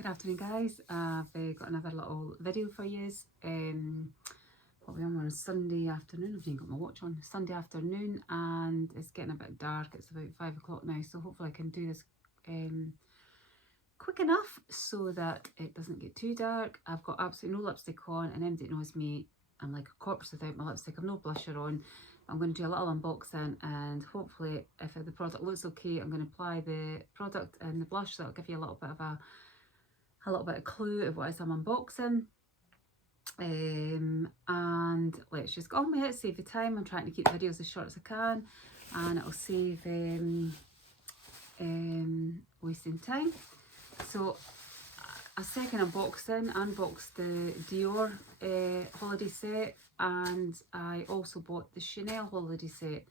Good afternoon, guys. I've got another little video for you. What we on Sunday afternoon. I've even got my watch on. Sunday afternoon, and it's getting a bit dark. It's about 5 o'clock now, so hopefully I can do this quick enough so that it doesn't get too dark. I've got absolutely no lipstick on, and anybody that knows me, I'm like a corpse without my lipstick. I've no blusher on. I'm going to do a little unboxing, and hopefully if the product looks okay, I'm going to apply the product and the blush, so that'll give you a little bit of clue of what it is I'm unboxing. And let's just go on with it, save the time. I'm trying to keep the videos as short as I can, and it'll save wasting time. So a second unboxing, unboxed the Dior holiday set, and I also bought the Chanel holiday set.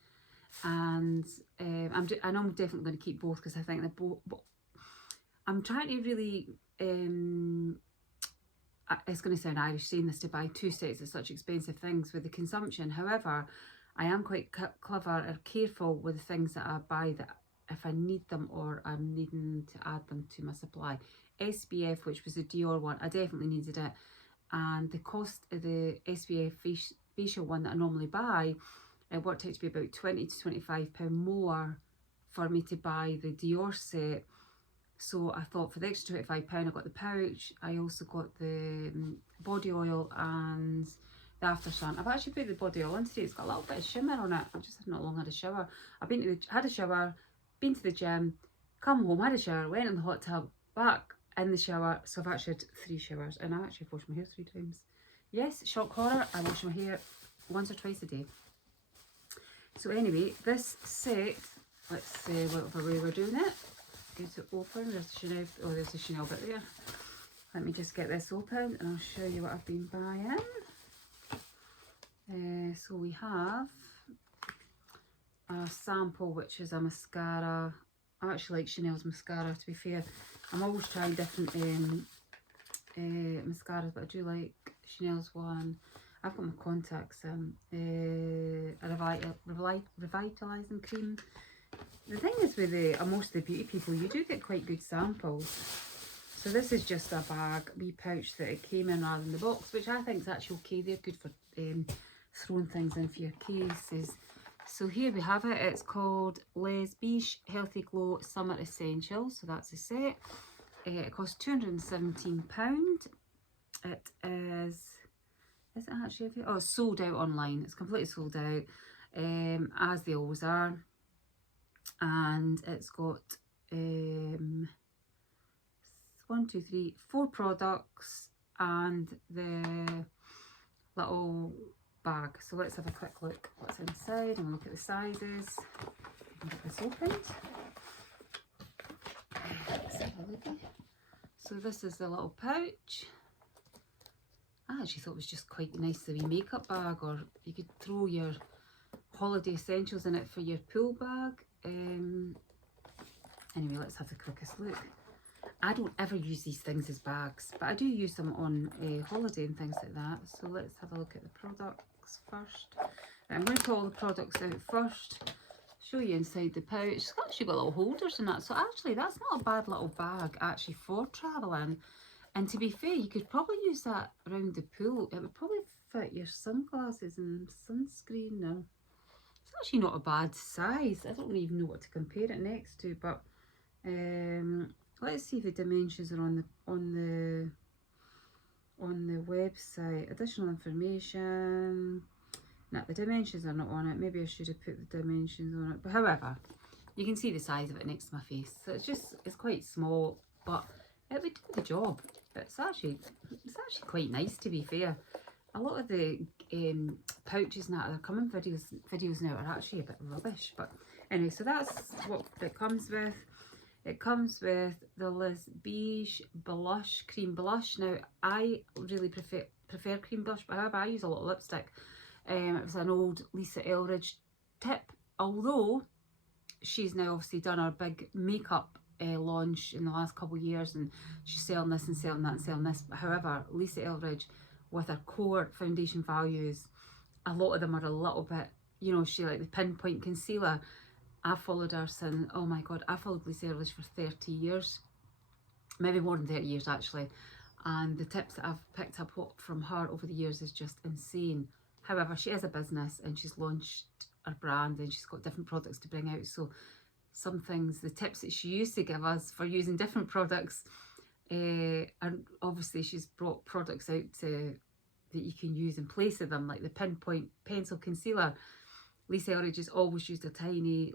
And I know I'm definitely going to keep both because I think they're both. I'm trying to really, it's going to sound Irish saying this, to buy two sets of such expensive things with the consumption. However, I am quite clever or careful with the things that I buy, that if I need them or I'm needing to add them to my supply. SPF, which was the Dior one, I definitely needed it. And the cost of the SPF facial one that I normally buy, it worked out to be about £20 to £25 more for me to buy the Dior set. So I thought for the extra £25 I got the pouch. I also got the body oil and the after sun. I've actually put the body oil on today. It's got a little bit of shimmer on it. I've just not long had a shower. I've had a shower, been to the gym, come home, had a shower, went in the hot tub, back in the shower. So I've actually had 3 showers, and I actually washed my hair 3 times. Yes, shock horror, I wash my hair once or twice a day. So anyway, this set, let's see whatever way we're doing it. To open. There's the Chanel. Oh, there's the Chanel bit there. Let me just get this open and I'll show you what I've been buying. So we have a sample, which is a mascara. I actually like Chanel's mascara, to be fair. I'm always trying different mascaras, but I do like Chanel's one. I've got my contacts in. A revitalising cream. The thing is with most of the beauty people, you do get quite good samples. So this is just a bag, wee pouch that it came in rather than the box, which I think is actually okay. They're good for throwing things in for your cases. So here we have it. It's called Beige Healthy Glow Summer Essentials. So that's the set. It costs £217. It is it actually? Oh, it's sold out online. It's completely sold out, as they always are. And it's got 4 products and the little bag. So let's have a quick look what's inside and look at the sizes. Get this opened. Let's have a look. So this is the little pouch. I actually thought it was just quite nice, the wee makeup bag, or you could throw your holiday essentials in it for your pool bag. Anyway, let's have the quickest look. I don't ever use these things as bags, but I do use them on holiday and things like that. So let's have a look at the products first. I'm going to pull all the products out first, show you inside the pouch. It's actually got little holders in that, so actually that's not a bad little bag actually for travelling. And to be fair, you could probably use that around the pool. It would probably fit your sunglasses and sunscreen now. It's actually not a bad size. I don't even know what to compare it next to, but let's see if the dimensions are on the website. Additional information. No, the dimensions are not on it. Maybe I should have put the dimensions on it. But however, you can see the size of it next to my face. So it's quite small, but it would do the job. But it's actually quite nice, to be fair. A lot of the pouches and that are coming videos now are actually a bit rubbish. But anyway, so that's what it comes with. It comes with the Beige blush, cream blush. Now I really prefer cream blush, but however I use a lot of lipstick. It was an old Lisa Eldridge tip, although she's now obviously done her big makeup launch in the last couple of years, and she's selling this and selling that and selling this. But however, Lisa Eldridge, with her core foundation values, a lot of them are a little bit, you know, she like the pinpoint concealer. I followed her since, oh my god, I followed Lisa Eldridge for 30 years. maybe more than 30 years actually. And the tips that I've picked up from her over the years is just insane. However, she is a business and she's launched her brand and she's got different products to bring out. So some things, the tips that she used to give us for using different products, and obviously she's brought products out that you can use in place of them, like the Pinpoint Pencil Concealer. Lisa Eldridge has always used a tiny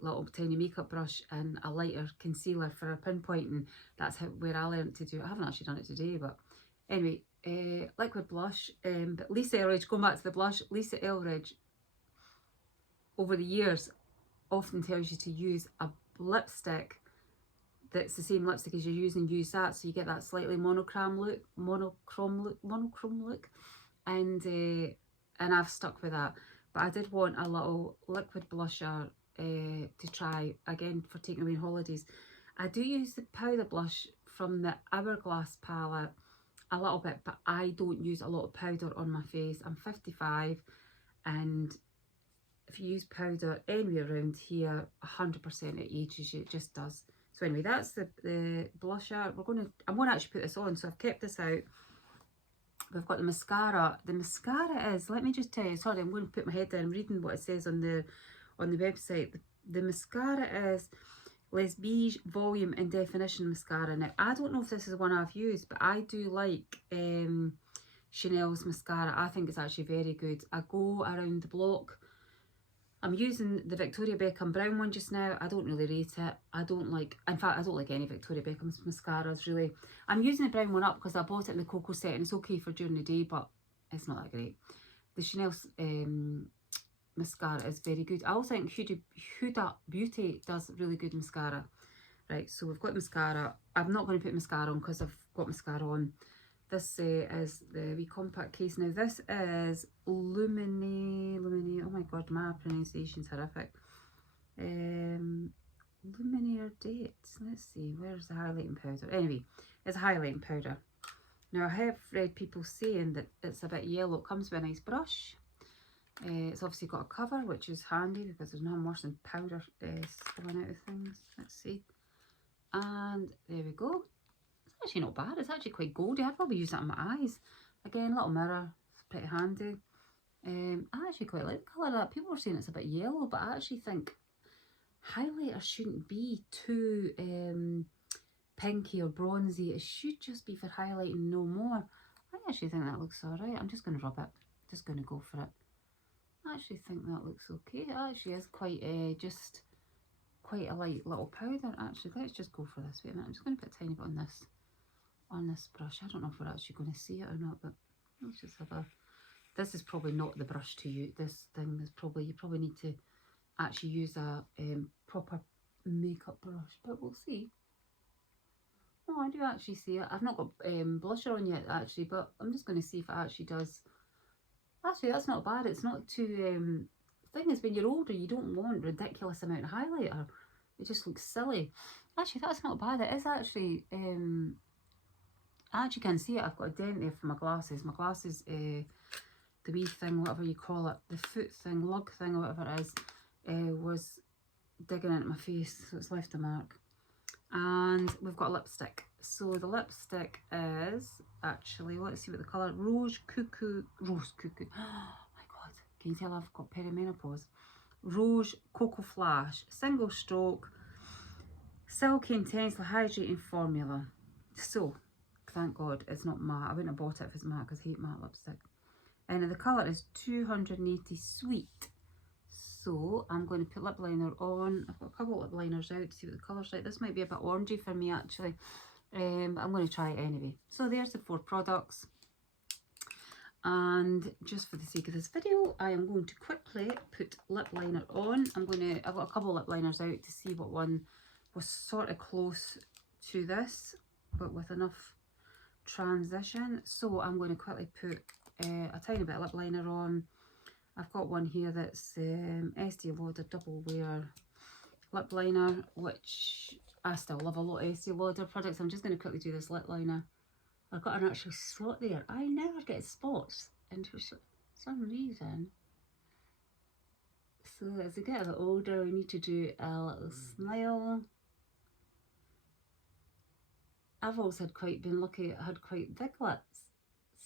makeup brush and a lighter concealer for her pinpointing. That's where I learned to do it. I haven't actually done it today, but anyway, liquid blush. But Lisa Eldridge, going back to the blush, Lisa Eldridge over the years often tells you to use a lipstick that's the same lipstick as you're using, use that, so you get that slightly monochrome look, and I've stuck with that. But I did want a little liquid blusher to try again for taking away on holidays. I do use the powder blush from the Hourglass palette a little bit, but I don't use a lot of powder on my face. I'm 55, and if you use powder anywhere around here, 100% it ages you. It just does. So anyway, that's the blusher. I'm gonna actually put this on, so I've kept this out. We've got the mascara. The mascara is, let me just tell you, sorry, I'm going to put my head down. I'm reading what it says on the website. The mascara is Les Beige Volume and Definition Mascara. Now, I don't know if this is one I've used, but I do like Chanel's mascara. I think it's actually very good. I go around the block. I'm using the Victoria Beckham brown one just now. I don't really rate it. In fact, I don't like any Victoria Beckham's mascaras really. I'm using the brown one up because I bought it in the Cocoa set and it's okay for during the day, but it's not that great. The Chanel mascara is very good. I also think Huda Beauty does really good mascara. Right, so we've got mascara. I'm not going to put mascara on because I've got mascara on. This is the wee compact case. Now this is Lumine, oh my god, my pronunciation's horrific. Luminaire Dates, let's see, where's the highlighting powder? Anyway, it's a highlighting powder. Now I have read people saying that it's a bit yellow. It comes with a nice brush. It's obviously got a cover, which is handy because there's nothing worse than powder spilling out of things. Let's see. And there we go. It's actually not bad. It's actually quite goldy. I'd probably use that on my eyes. Again, little mirror. It's pretty handy. I actually quite like the colour of that. People are saying it's a bit yellow, but I actually think highlighter shouldn't be too pinky or bronzy. It should just be for highlighting, no more. I actually think that looks alright. I'm just going to rub it. Just going to go for it. I actually think that looks okay. It actually is quite just quite a light little powder. Actually, let's just go for this. Wait a minute. I'm just going to put a tiny bit on this brush. I don't know if we're actually going to see it or not, but let's just have a. This is probably not the brush to use. This thing is probably, you probably need to actually use a proper makeup brush, but we'll see. Oh, I do actually see it. I've not got blusher on yet actually, but I'm just going to see if it actually does. Actually, that's not bad. It's not too. The thing is, when you're older, you don't want ridiculous amount of highlighter. It just looks silly. Actually, that's not bad. It is actually. I actually can see it. I've got a dent there for my glasses. My glasses, the wee thing, whatever you call it, the foot thing, lug thing, or whatever it is, was digging into my face, so it's left a mark. And we've got a lipstick. So the lipstick is actually, let's see what the colour, Rose Cuckoo. Oh my god, can you tell I've got perimenopause? Rose Cocoa Flash, single stroke, silky intensely hydrating formula. So, thank god it's not matte. I wouldn't have bought it if it's matte because I hate matte lipstick. And the colour is 280 Sweet. So I'm going to put lip liner on. I've got a couple of lip liners out to see what the colour's like. This might be a bit orangey for me actually. But I'm going to try it anyway. So there's the 4 products. And just for the sake of this video, I am going to quickly put lip liner on. I've got a couple of lip liners out to see what one was sort of close to this, but with enough transition. So I'm going to quickly put a tiny bit of lip liner on. I've got one here that's Estee Lauder Double Wear lip liner, which I still love a lot of Estee Lauder products. I'm just going to quickly do this lip liner. I've got an actual spot there. I never get spots, and for some reason. So as I get a bit older, we need to do a little smile. I've always been lucky, I had quite big lips,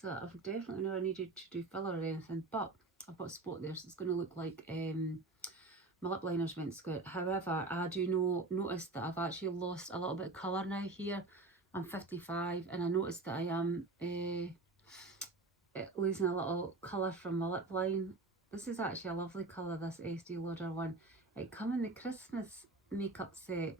so I've definitely never needed to do filler or anything, but I've got a spot there, so it's going to look like my lip liners went square. However, I do notice that I've actually lost a little bit of colour now here. I'm 55 and I noticed that I am losing a little colour from my lip line. This is actually a lovely colour, this Estee Lauder one. It come in the Christmas makeup set.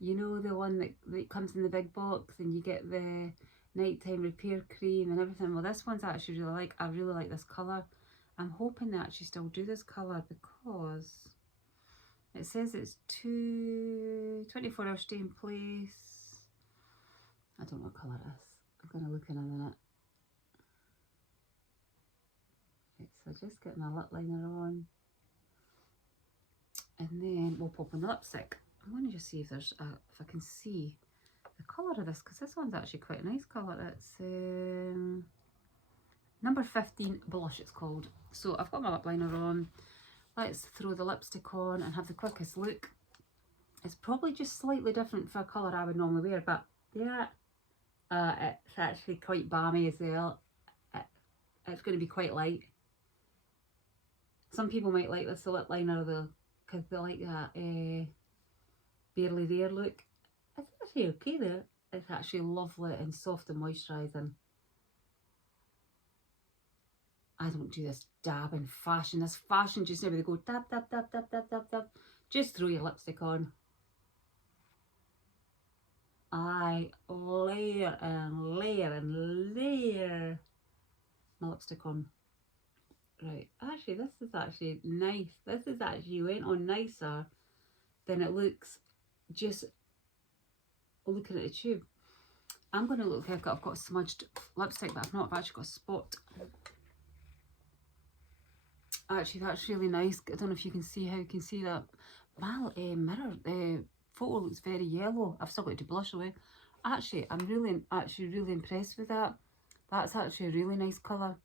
You know, the one that comes in the big box and you get the nighttime repair cream and everything. Well, this one's actually I really like this colour. I'm hoping they actually still do this colour because it says it's 24 hour stay in place. I don't know what colour it is. I'm going to look in a minute. Right, so just get my lip liner on. And then we'll pop on the lipstick. I'm going to just see if there's if I can see the colour of this, because this one's actually quite a nice colour. It's number 15 blush, it's called. So I've got my lip liner on. Let's throw the lipstick on and have the quickest look. It's probably just slightly different for a colour I would normally wear, but yeah, it's actually quite balmy as well. It's going to be quite light. Some people might like this lip liner though, because they like that barely there look. It's actually okay there. It's actually lovely and soft and moisturising. I don't do this dab in fashion. This fashion just now they go dab, dab, dab, dab, dab, dab, dab. Just throw your lipstick on. I layer and layer and layer my lipstick on. Right, actually this is actually nice. This is actually went on nicer than it looks just looking at the tube. I'm going to look like I've got smudged lipstick, but I've not. I've actually got a spot. Actually, that's really nice. I don't know if you can see how you can see that. My mirror photo looks very yellow. I've still got to blush away. Actually, I'm really impressed with that. That's actually a really nice colour.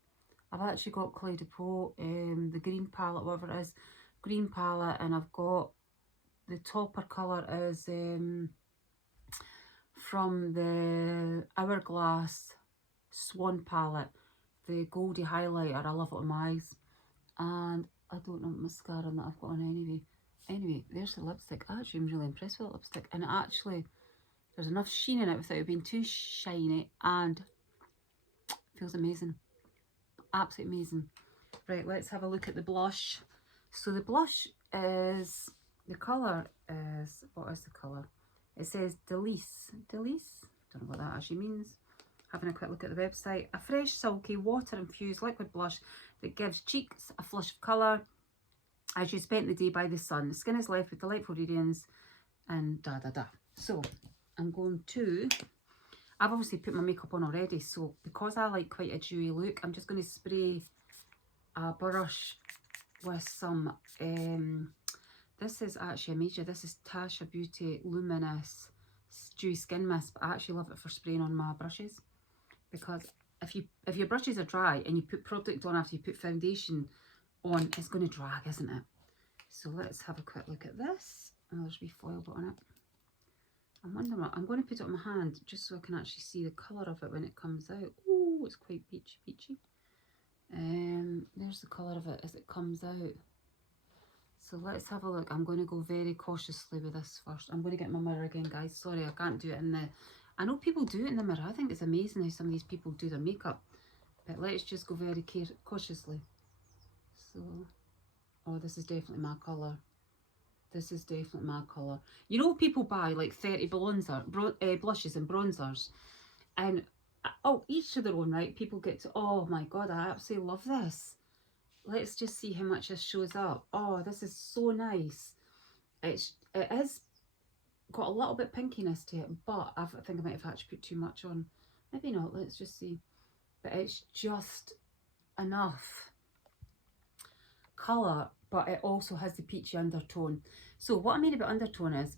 I've actually got Clé de Peau, the green palette, whatever it is, green palette, and I've got the topper colour is from the Hourglass Swan palette, the Goldie highlighter. I love it on my eyes. And I don't know what mascara that I've got on anyway. Anyway, there's the lipstick. Actually, I'm really impressed with the lipstick. And actually, there's enough sheen in it without it being too shiny. And it feels amazing. Absolutely amazing. Right, let's have a look at the blush. So the blush is, the colour is, what is the colour? It says Delice. Delice? Don't know what that actually means. Having a quick look at the website. A fresh, silky, water-infused liquid blush that gives cheeks a flush of colour as you spent the day by the sun. The skin is left with delightful radiance and da da da. So I'm going to, I've obviously put my makeup on already, so because I like quite a dewy look, I'm just going to spray a brush with some, this is actually a major, this is Tasha Beauty Luminous Dewy Skin Mist, but I actually love it for spraying on my brushes, because if your brushes are dry and you put product on after you put foundation on, it's going to drag, isn't it? So let's have a quick look at this. Oh, there's a wee foil bit on it. I'm wondering what, I'm going to put it on my hand just so I can actually see the colour of it when it comes out. Oh, it's quite peachy peachy. There's the colour of it as it comes out. So let's have a look. I'm going to go very cautiously with this first. I'm going to get my mirror again, guys. Sorry, I can't do it in the... I know people do it in the mirror. I think it's amazing how some of these people do their makeup. But let's just go very cautiously. So, oh, this is definitely my colour. This is definitely my colour. You know, people buy like 30 blushes and bronzers. And, oh, each to their own, right? People get to, oh my God, I absolutely love this. Let's just see how much this shows up. Oh, this is so nice. It is got a little bit pinkiness to it, but I think I might have actually put too much on. Maybe not, let's just see. But it's just enough colour, but it also has the peachy undertone. So what I mean about undertone is,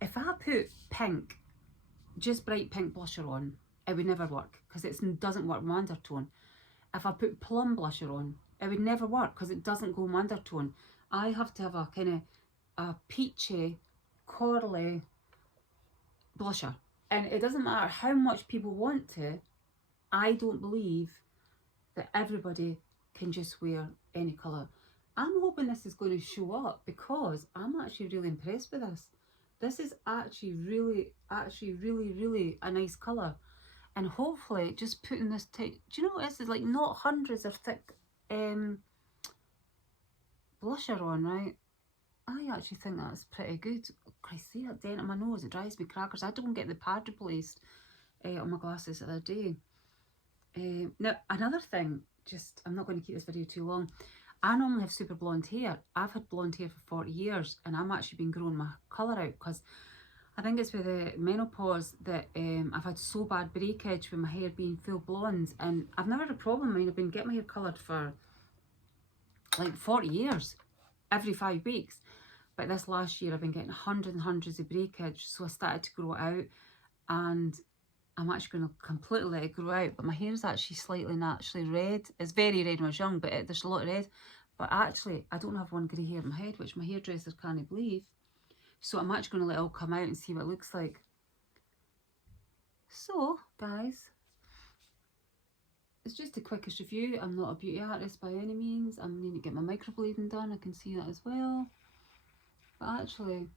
if I put pink, just bright pink blusher on, it would never work, because it doesn't work with my undertone. If I put plum blusher on, it would never work, because it doesn't go with my undertone. I have to have a kind of a peachy, corally blusher. And it doesn't matter how much people want to, I don't believe that everybody can just wear any colour. I'm hoping this is going to show up because I'm actually really impressed with this. This is actually really a nice colour. And hopefully just putting this tight, do you know what this is like? Not hundreds of thick blusher on, right? I actually think that's pretty good. I see that dent on my nose, it drives me crackers. I had to go and get the pad replaced on my glasses the other day. Now, another thing, I'm not going to keep this video too long. I normally have super blonde hair. I've had blonde hair for 40 years and I'm actually been growing my colour out because I think it's with the menopause that I've had so bad breakage with my hair being full blonde, and I've never had a problem. I mean, I've been getting my hair coloured for like 40 years, every 5 weeks. But this last year I've been getting hundreds and hundreds of breakage, so I started to grow it out, and I'm actually going to completely let it grow out. But my hair is actually slightly naturally red. It's very red when I was young, but there's a lot of red. But actually, I don't have one grey hair in my head, which my hairdresser can't believe. So I'm actually going to let it all come out and see what it looks like. So, guys, it's just the quickest review. I'm not a beauty artist by any means. I'm needing to get my microblading done. I can see that as well. But actually,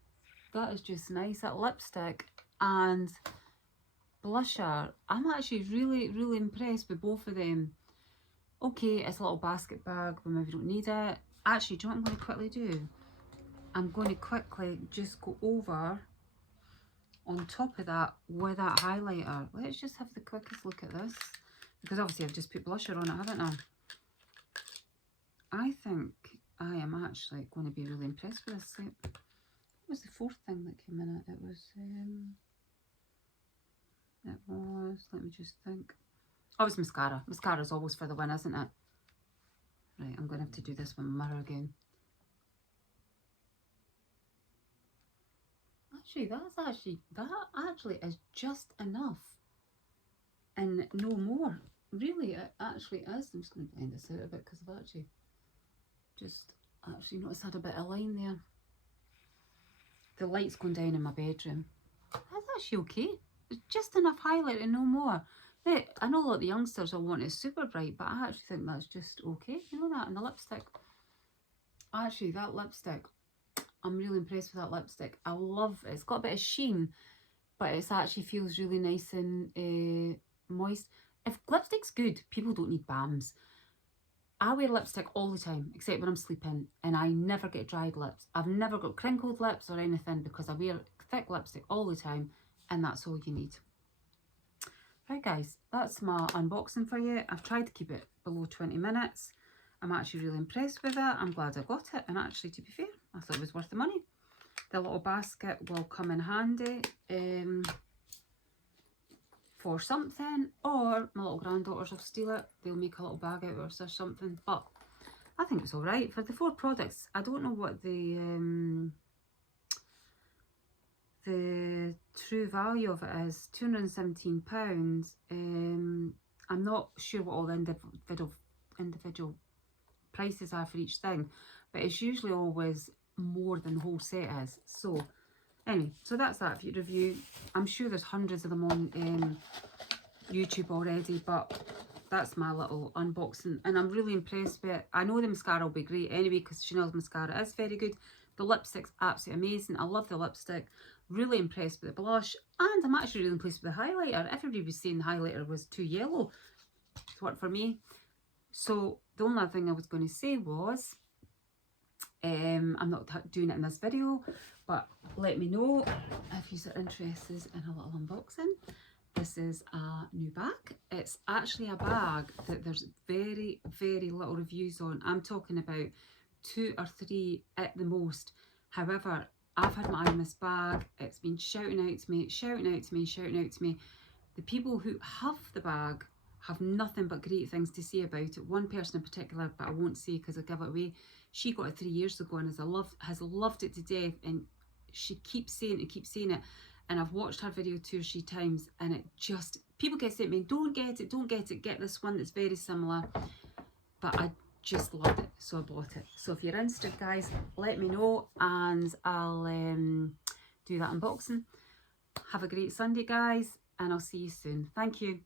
that is just nice. That lipstick and blusher, I'm actually really impressed with both of them. Okay, it's a little basket bag, but maybe you don't need it. Actually, do you know what I'm going to quickly do? I'm going to quickly just go over on top of that with that highlighter. Let's just have the quickest look at this, because obviously I've just put blusher on it, haven't I? I think I am actually going to be really impressed with this. What was the fourth thing that came in it? It was, let me just think. Oh, it's mascara. Mascara's always for the win, isn't it? Right, I'm going to have to do this with my mirror again. Actually, that actually is just enough and no more. Really, it actually is. I'm just going to blend this out a bit because I've actually noticed I had a bit of line there. The light's going down in my bedroom. That's actually okay. It's just enough highlight and no more. Now, I know a lot of the youngsters will want it super bright, but I actually think that's just okay. You know that? And the lipstick. Actually, that lipstick, I'm really impressed with that lipstick. I love it. It's got a bit of sheen, but it actually feels really nice and moist. If lipstick's good, people don't need balms. I wear lipstick all the time, except when I'm sleeping, and I never get dried lips. I've never got crinkled lips or anything because I wear thick lipstick all the time, and that's all you need. Right guys, that's my unboxing for you. I've tried to keep it below 20 minutes. I'm actually really impressed with that. I'm glad I got it, and actually, to be fair, I thought it was worth the money. The little basket will come in handy for something, or my little granddaughters will steal it. They'll make a little bag out of it or something, but I think it's alright. For the 4 products, I don't know what the true value of it is. £217. I'm not sure what all the individual prices are for each thing, but it's usually always more than the whole set is. So anyway, so that's that for your review. I'm sure there's hundreds of them on YouTube already, but that's my little unboxing, and I'm really impressed with it. I know the mascara will be great anyway because Chanel's mascara is very good. The lipstick's absolutely amazing. I love the lipstick. Really impressed with the blush, and I'm actually really impressed with the highlighter. Everybody was saying the highlighter was too yellow to work for me. So the only other thing I was going to say was, I'm not doing it in this video, but let me know if you are interested in a little unboxing. This is a new bag. It's actually a bag that there's very little reviews on. I'm talking about 2 or 3 at the most. However, I've had my eye on this bag. It's been shouting out to me. The people who have the bag have nothing but great things to say about it. One person in particular, but I won't say because I give it away. She got it 3 years ago and has loved it to death, and she keeps saying it. And I've watched her video 2 or 3 times, and it just, people get saying to me, don't get it, get this one that's very similar. But I just loved it, so I bought it. So if you're interested, guys, let me know, and I'll do that unboxing. Have a great Sunday, guys, and I'll see you soon. Thank you.